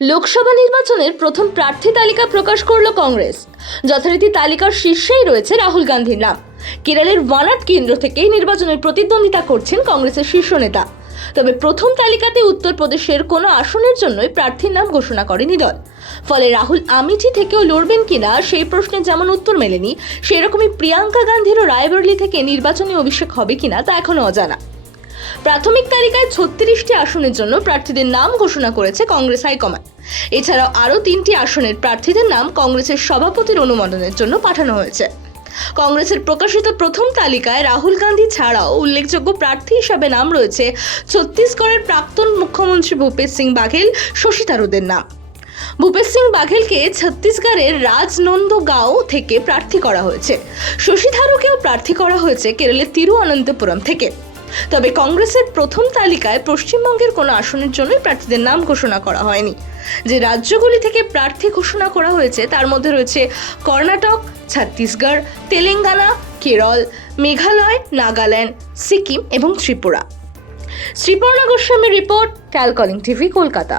লোকসভা নির্বাচনের প্রথম প্রার্থী তালিকা প্রকাশ করল কংগ্রেস। যথারীতি তালিকার শীর্ষেই রয়েছে রাহুল গান্ধীর নাম। কেরালের ওয়ানাট কেন্দ্র থেকেই নির্বাচনের প্রতিদ্বন্দ্বিতা করছেন কংগ্রেসের শীর্ষ নেতা। তবে প্রথম তালিকাতে উত্তরপ্রদেশের কোনো আসনের জন্যই প্রার্থীর নাম ঘোষণা করেনি দল। ফলে রাহুল আমিঠি থেকেও লড়বেন কিনা সেই প্রশ্নে যেমন উত্তর মেলেনি, সেরকমই প্রিয়াঙ্কা গান্ধীরও রায়বরেলি থেকে নির্বাচনী অভিষেক হবে কিনা তা এখনও অজানা। প্রাথমিক তালিকায় ছত্রিশটি আসনের জন্য প্রার্থীদের নাম ঘোষণা করেছে কংগ্রেস হাইকমান্ড। এছাড়াও আরও তিনটি আসনের প্রার্থীদের নাম কংগ্রেসের সভাপতির অনুমোদনের জন্য পাঠানো হয়েছে। কংগ্রেসের প্রকাশিত প্রথম তালিকায় রাহুল গান্ধী ছাড়াও উল্লেখযোগ্য প্রার্থী হিসাবে নাম রয়েছে ছত্তিশগড়ের প্রাক্তন মুখ্যমন্ত্রী ভূপেশ সিং বাঘেল, শশী থারুদের নাম। ভূপেশ সিং বাঘেলকে ছত্তিশগড়ের রাজনন্দগাঁও থেকে প্রার্থী করা হয়েছে। শশী থারুকেও প্রার্থী করা হয়েছে কেরলের তিরুঅনন্তপুরম থেকে। তবে কংগ্রেসের প্রথম তালিকায় পশ্চিমবঙ্গের কোনো আসনের জন্যই প্রার্থীদের নাম ঘোষণা করা হয়নি। যে রাজ্যগুলি থেকে প্রার্থী ঘোষণা করা হয়েছে, তার মধ্যে রয়েছে কর্ণাটক, ছত্তিশগড়, তেলেঙ্গানা, কেরল, মেঘালয়, নাগাল্যান্ড, সিকিম এবং ত্রিপুরা। শ্রীপর্ণা গোস্বামীর রিপোর্ট ক্যালকলিং টিভি, কলকাতা।